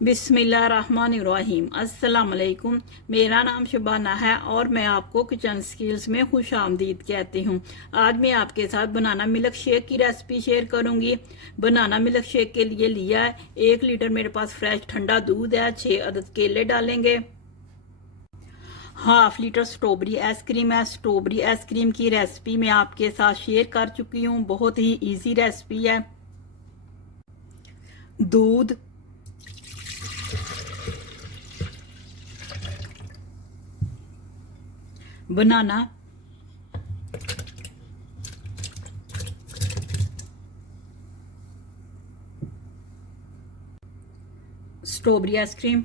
बिस्मिल्लाहिर्रहमानिर्रहीम। अस्सलाम वालेकुम। मेरा नाम शबाना है और मैं आपको किचन स्किल्स में खुश आमदीद कहती हूँ। आज मैं आपके साथ बनाना मिल्क शेक की रेसिपी शेयर करूँगी। बनाना मिल्क शेक के लिए लिया है 1 लीटर मेरे पास फ्रेश ठंडा दूध है, 6 अदद केले डालेंगे, हाफ लीटर स्ट्रॉबेरी आइसक्रीम है। स्ट्रॉबेरी आइसक्रीम की रेसिपी मैं आपके साथ शेयर कर चुकी हूँ, बहुत ही इजी रेसिपी है। दूध, बनाना, स्ट्रॉबेरी आइसक्रीम,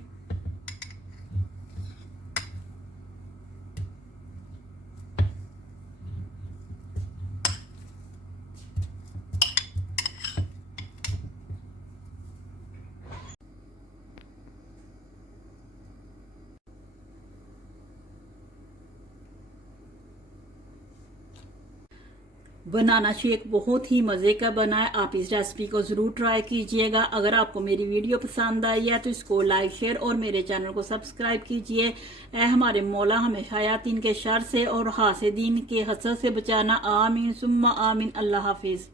बनाना शेक बहुत ही मज़े का बना है। आप इस रेसिपी को ज़रूर ट्राई कीजिएगा। अगर आपको मेरी वीडियो पसंद आई है तो इसको लाइक शेयर और मेरे चैनल को सब्सक्राइब कीजिए। ऐ हमारे मौला हमें शायातीन के शर से और हासिदीन के हसद से बचाना। आमीन सुम्मा आमीन। अल्लाह हाफिज़।